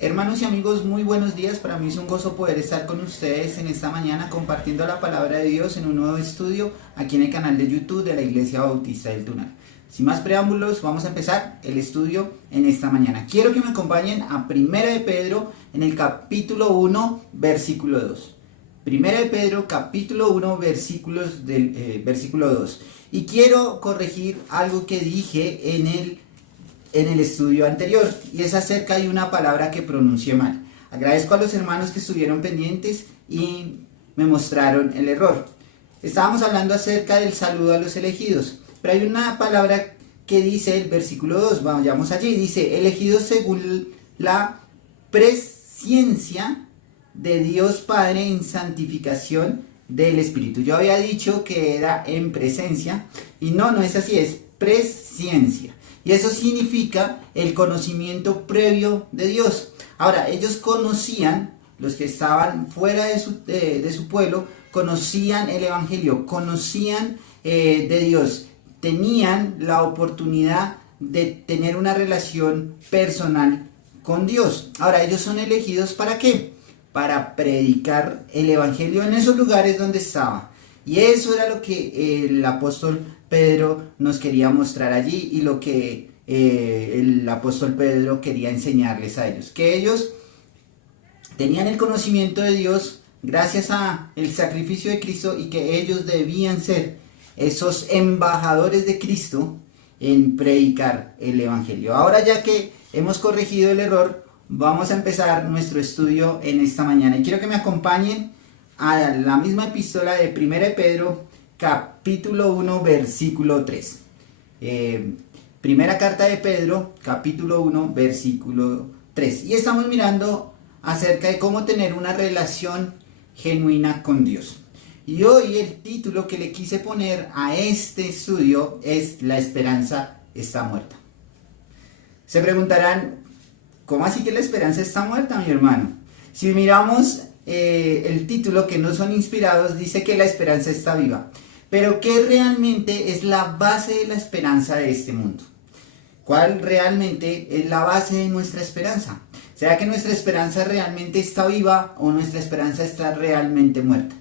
Hermanos y amigos, muy buenos días. Para mí es un gozo poder estar con ustedes en esta mañana compartiendo la palabra de Dios en un nuevo estudio aquí en el canal de YouTube de la Iglesia Bautista del Tunal. Sin más preámbulos, vamos a empezar el estudio en esta mañana. Quiero que me acompañen a Primera de Pedro en el capítulo 1, versículo 2. Primera de Pedro, capítulo 1, versículo 2. Y quiero corregir algo que dije en el estudio anterior, y es acerca de una palabra que pronuncié mal. Agradezco a los hermanos que estuvieron pendientes y me mostraron el error. Estábamos hablando acerca del saludo a los elegidos, pero hay una palabra que dice el versículo 2, vayamos allí, dice elegidos según la presciencia de Dios Padre en santificación del Espíritu. Yo había dicho que era en presencia, y no es así, es presciencia. Y eso significa el conocimiento previo de Dios. Ahora, ellos conocían, los que estaban fuera de su pueblo, conocían el Evangelio, conocían de Dios, tenían la oportunidad de tener una relación personal con Dios. Ahora, ellos son elegidos ¿para qué? Para predicar el Evangelio en esos lugares donde estaba. Y eso era lo que el apóstol Pedro nos quería mostrar allí y lo que el apóstol Pedro quería enseñarles a ellos. Que ellos tenían el conocimiento de Dios gracias a el sacrificio de Cristo y que ellos debían ser esos embajadores de Cristo en predicar el Evangelio. Ahora, ya que hemos corregido el error, vamos a empezar nuestro estudio en esta mañana. Y quiero que me acompañen a la misma epístola de 1 de Pedro, capítulo 1, versículo 3. Primera carta de Pedro, capítulo 1, versículo 3. Y estamos mirando acerca de cómo tener una relación genuina con Dios. Y hoy el título que le quise poner a este estudio es La esperanza está muerta. Se preguntarán, ¿cómo así que la esperanza está muerta, mi hermano? Si miramos el título, que no son inspirados, dice que la esperanza está viva. Pero ¿qué realmente es la base de la esperanza de este mundo? ¿Cuál realmente es la base de nuestra esperanza? ¿Será que nuestra esperanza realmente está viva o nuestra esperanza está realmente muerta?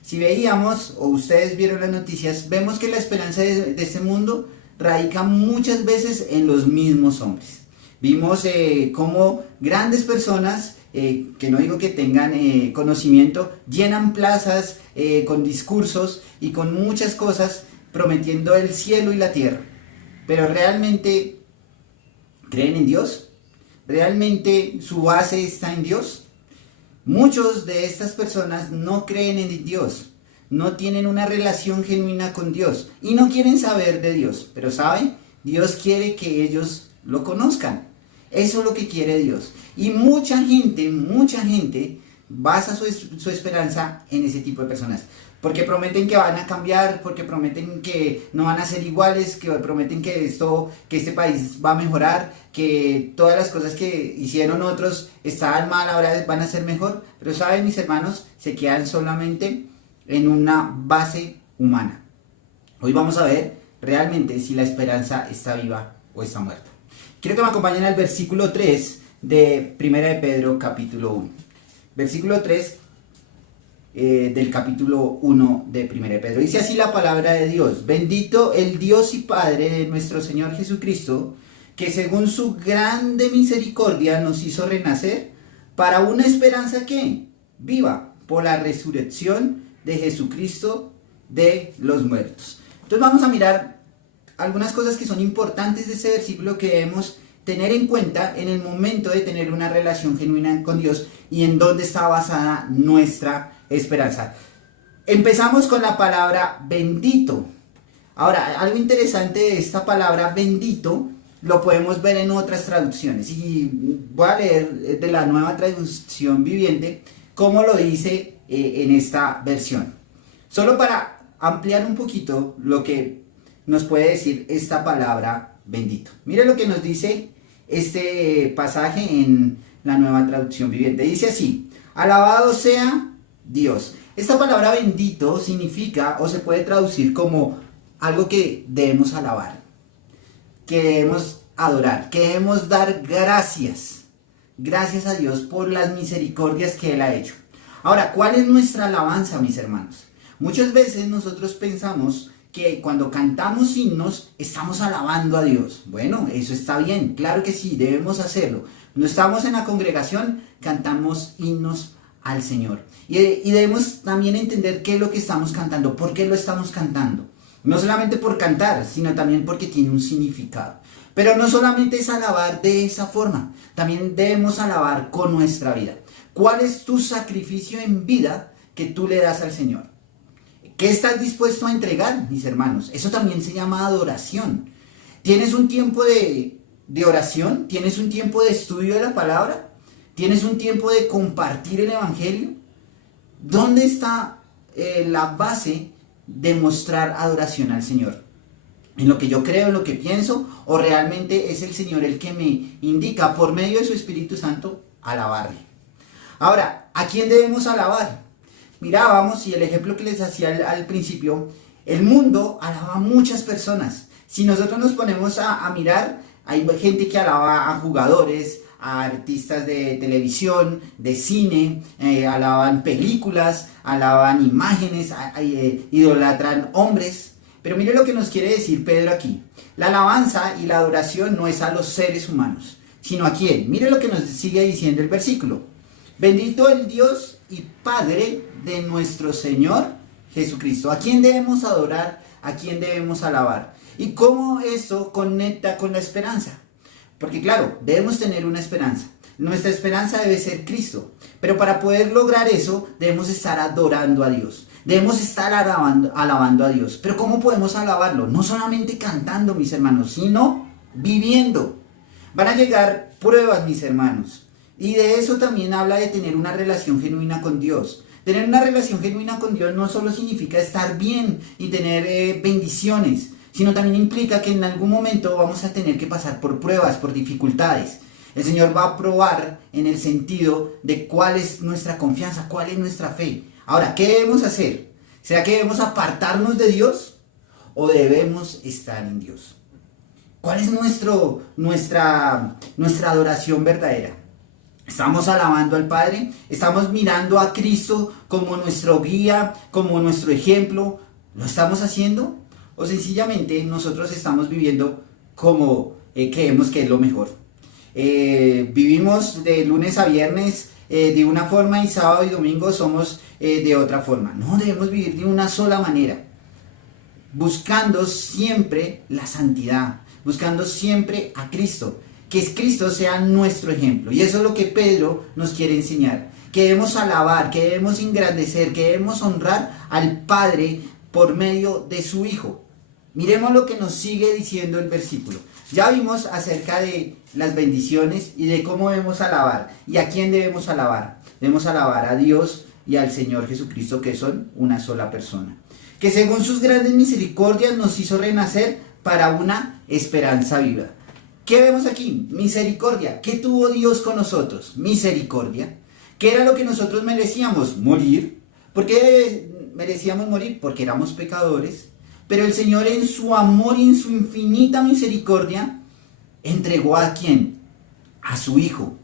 Si veíamos, o ustedes vieron las noticias, vemos que la esperanza de este mundo radica muchas veces en los mismos hombres. Vimos cómo grandes personas, que no digo que tengan conocimiento, llenan plazas con discursos y con muchas cosas prometiendo el cielo y la tierra. Pero realmente, ¿creen en Dios? ¿Realmente su base está en Dios? Muchos de estas personas no creen en Dios, no tienen una relación genuina con Dios y no quieren saber de Dios. Pero ¿saben? Dios quiere que ellos lo conozcan. Eso es lo que quiere Dios. Y mucha gente basa su esperanza en ese tipo de personas. Porque prometen que van a cambiar, porque prometen que no van a ser iguales, que prometen que este país va a mejorar, que todas las cosas que hicieron otros estaban mal, ahora van a ser mejor. Pero saben, mis hermanos, se quedan solamente en una base humana. Hoy vamos a ver realmente si la esperanza está viva o está muerta. Quiero que me acompañen al versículo 3 de 1 de Pedro capítulo 1. Versículo 3 del capítulo 1 de 1 de Pedro. Dice así la palabra de Dios. Bendito el Dios y Padre de nuestro Señor Jesucristo, que según su grande misericordia nos hizo renacer para una esperanza que viva por la resurrección de Jesucristo de los muertos. Entonces vamos a mirar algunas cosas que son importantes de ese versículo que debemos tener en cuenta en el momento de tener una relación genuina con Dios y en dónde está basada nuestra esperanza. Empezamos con la palabra bendito. Ahora, algo interesante de esta palabra bendito lo podemos ver en otras traducciones y voy a leer de la Nueva Traducción Viviente cómo lo dice en esta versión. Solo para ampliar un poquito lo que nos puede decir esta palabra bendito. Mire lo que nos dice este pasaje en la Nueva Traducción Viviente. Dice así: alabado sea Dios. Esta palabra bendito significa o se puede traducir como algo que debemos alabar, que debemos adorar, que debemos dar gracias. gracias a Dios por las misericordias que Él ha hecho. Ahora, ¿cuál es nuestra alabanza, mis hermanos? Muchas veces nosotros pensamos que cuando cantamos himnos estamos alabando a Dios. Bueno, eso está bien, claro que sí, debemos hacerlo. Cuando estamos en la congregación, cantamos himnos al Señor. Y debemos también entender qué es lo que estamos cantando, por qué lo estamos cantando. No solamente por cantar, sino también porque tiene un significado. Pero no solamente es alabar de esa forma, también debemos alabar con nuestra vida. ¿Cuál es tu sacrificio en vida que tú le das al Señor? ¿Qué estás dispuesto a entregar, mis hermanos? Eso también se llama adoración. ¿Tienes un tiempo de oración? ¿Tienes un tiempo de estudio de la palabra? ¿Tienes un tiempo de compartir el evangelio? ¿Dónde está la base de mostrar adoración al Señor? ¿En lo que yo creo, en lo que pienso? ¿O realmente es el Señor el que me indica por medio de su Espíritu Santo alabarle? Ahora, ¿a quién debemos alabar? Mirábamos, y el ejemplo que les hacía al principio, el mundo alaba a muchas personas. Si nosotros nos ponemos a mirar, hay gente que alaba a jugadores, a artistas de televisión, de cine, alaban películas, alaban imágenes, idolatran hombres. Pero mire lo que nos quiere decir Pedro aquí. La alabanza y la adoración no es a los seres humanos, sino a quién. Mire lo que nos sigue diciendo el versículo. Bendito el Dios y Padre de nuestro Señor Jesucristo. ¿A quién debemos adorar? ¿A quién debemos alabar? ¿Y cómo eso conecta con la esperanza? Porque claro, debemos tener una esperanza. Nuestra esperanza debe ser Cristo. Pero para poder lograr eso, debemos estar adorando a Dios. Debemos estar alabando a Dios. Pero ¿cómo podemos alabarlo? No solamente cantando, mis hermanos, sino viviendo. Van a llegar pruebas, mis hermanos. Y de eso también habla de tener una relación genuina con Dios. Tener una relación genuina con Dios no solo significa estar bien y tener bendiciones, sino también implica que en algún momento vamos a tener que pasar por pruebas, por dificultades. El Señor va a probar en el sentido de cuál es nuestra confianza, cuál es nuestra fe. Ahora, ¿qué debemos hacer? ¿Será que debemos apartarnos de Dios o debemos estar en Dios? ¿Cuál es nuestra adoración verdadera? ¿Estamos alabando al Padre? ¿Estamos mirando a Cristo como nuestro guía, como nuestro ejemplo? ¿Lo estamos haciendo? ¿O sencillamente nosotros estamos viviendo como creemos que es lo mejor? Vivimos de lunes a viernes de una forma y sábado y domingo somos de otra forma. No, debemos vivir de una sola manera, buscando siempre la santidad, buscando siempre a Cristo. Que Cristo sea nuestro ejemplo. Y eso es lo que Pedro nos quiere enseñar. Que debemos alabar, que debemos engrandecer, que debemos honrar al Padre por medio de su Hijo. Miremos lo que nos sigue diciendo el versículo. Ya vimos acerca de las bendiciones y de cómo debemos alabar. ¿Y a quién debemos alabar? Debemos alabar a Dios y al Señor Jesucristo, que son una sola persona. Que según sus grandes misericordias nos hizo renacer para una esperanza viva. ¿Qué vemos aquí? Misericordia. ¿Qué tuvo Dios con nosotros? Misericordia. ¿Qué era lo que nosotros merecíamos? Morir. ¿Por qué merecíamos morir? Porque éramos pecadores. Pero el Señor en su amor y en su infinita misericordia entregó ¿a quién? A su Hijo.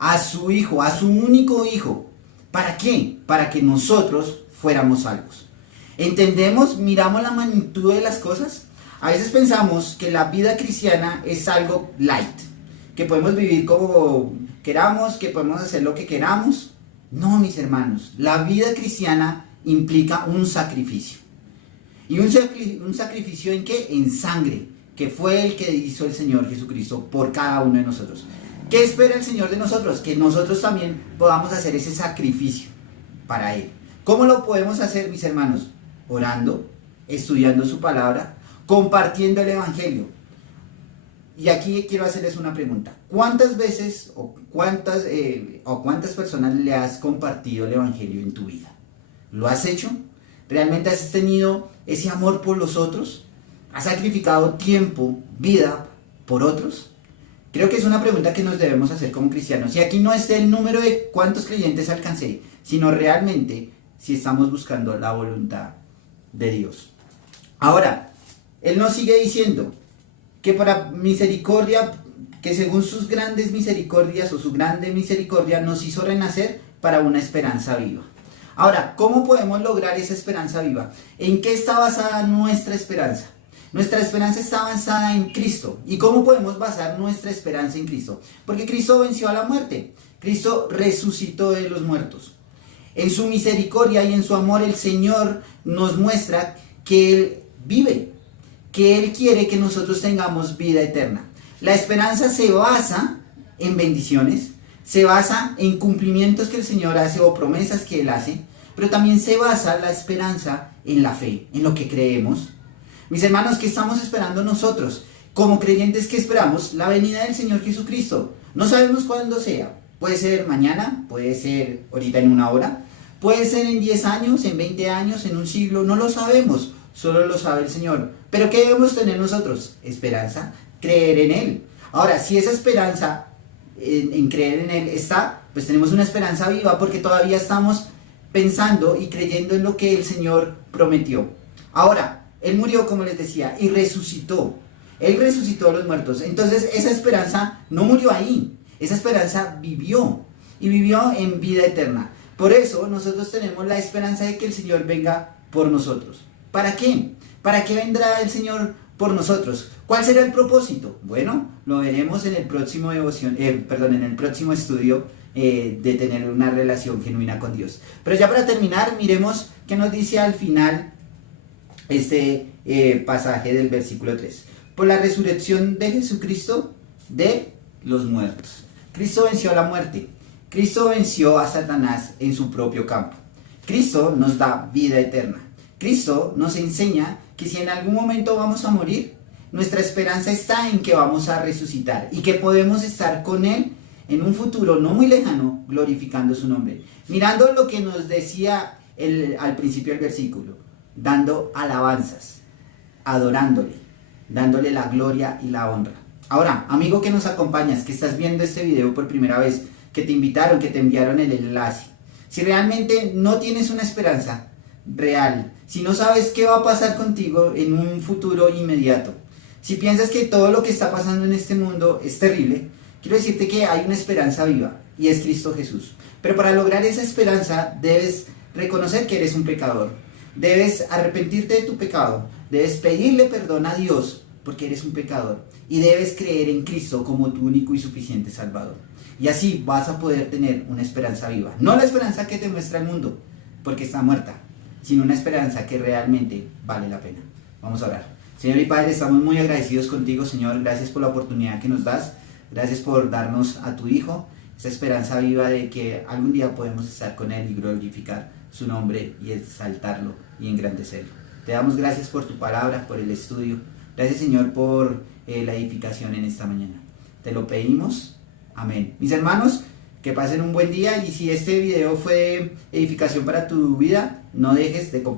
A su Hijo, a su único Hijo. ¿Para qué? Para que nosotros fuéramos salvos. ¿Entendemos? ¿Miramos la magnitud de las cosas? A veces pensamos que la vida cristiana es algo light, que podemos vivir como queramos, que podemos hacer lo que queramos. No, mis hermanos, la vida cristiana implica un sacrificio. ¿Y un sacrificio en qué? En sangre, que fue el que hizo el Señor Jesucristo por cada uno de nosotros. ¿Qué espera el Señor de nosotros? Que nosotros también podamos hacer ese sacrificio para Él. ¿Cómo lo podemos hacer, mis hermanos? Orando, estudiando su palabra, compartiendo el evangelio. Y aquí quiero hacerles una pregunta. ¿Cuántas veces o cuántas personas le has compartido el evangelio en tu vida? ¿Lo has hecho? ¿Realmente has tenido ese amor por los otros? ¿Has sacrificado tiempo, vida por otros? Creo que es una pregunta que nos debemos hacer como cristianos. Y aquí no es el número de cuántos creyentes alcancé, sino realmente si estamos buscando la voluntad de Dios. Ahora, Él nos sigue diciendo que para misericordia que según sus grandes misericordias o su grande misericordia nos hizo renacer para una esperanza viva. Ahora, ¿cómo podemos lograr esa esperanza viva? ¿En qué está basada nuestra esperanza? Nuestra esperanza está basada en Cristo. ¿Y cómo podemos basar nuestra esperanza en Cristo? Porque Cristo venció a la muerte. Cristo resucitó de los muertos. En su misericordia y en su amor el Señor nos muestra que Él vive, que Él quiere que nosotros tengamos vida eterna. La esperanza se basa en bendiciones, se basa en cumplimientos que el Señor hace o promesas que Él hace, pero también se basa la esperanza en la fe, en lo que creemos. Mis hermanos, ¿qué estamos esperando nosotros? Como creyentes, ¿qué esperamos? La venida del Señor Jesucristo. No sabemos cuándo sea. Puede ser mañana, puede ser ahorita en una hora, puede ser en 10 años, en 20 años, en un siglo, no lo sabemos, solo lo sabe el Señor. Pero ¿qué debemos tener nosotros? Esperanza, creer en Él. Ahora, si esa esperanza en creer en Él está, pues tenemos una esperanza viva porque todavía estamos pensando y creyendo en lo que el Señor prometió. Ahora, Él murió, como les decía, y resucitó. Él resucitó a los muertos. Entonces, esa esperanza no murió ahí. Esa esperanza vivió y vivió en vida eterna. Por eso nosotros tenemos la esperanza de que el Señor venga por nosotros. ¿Para qué? ¿Para qué vendrá el Señor por nosotros? ¿Cuál será el propósito? Bueno, lo veremos en el próximo en el próximo estudio de tener una relación genuina con Dios. Pero ya para terminar, miremos qué nos dice al final este pasaje del versículo 3. Por la resurrección de Jesucristo de los muertos. Cristo venció a la muerte. Cristo venció a Satanás en su propio campo. Cristo nos da vida eterna. Cristo nos enseña que si en algún momento vamos a morir, nuestra esperanza está en que vamos a resucitar y que podemos estar con Él en un futuro no muy lejano, glorificando su nombre. Mirando lo que nos decía al principio del versículo, dando alabanzas, adorándole, dándole la gloria y la honra. Ahora, amigo que nos acompañas, que estás viendo este video por primera vez, que te invitaron, que te enviaron el enlace, si realmente no tienes una esperanza real, si no sabes qué va a pasar contigo en un futuro inmediato, si piensas que todo lo que está pasando en este mundo es terrible, quiero decirte que hay una esperanza viva y es Cristo Jesús. Pero para lograr esa esperanza debes reconocer que eres un pecador, debes arrepentirte de tu pecado, debes pedirle perdón a Dios porque eres un pecador y debes creer en Cristo como tu único y suficiente Salvador. Y así vas a poder tener una esperanza viva, no la esperanza que te muestra el mundo porque está muerta, sino una esperanza que realmente vale la pena. Vamos a orar. Señor y Padre, estamos muy agradecidos contigo, Señor. Gracias por la oportunidad que nos das. Gracias por darnos a tu Hijo, esa esperanza viva de que algún día podemos estar con Él y glorificar su nombre y exaltarlo y engrandecerlo. Te damos gracias por tu palabra, por el estudio. Gracias, Señor, por la edificación en esta mañana. Te lo pedimos. Amén. Mis hermanos, que pasen un buen día y si este video fue edificación para tu vida, no dejes de compartir.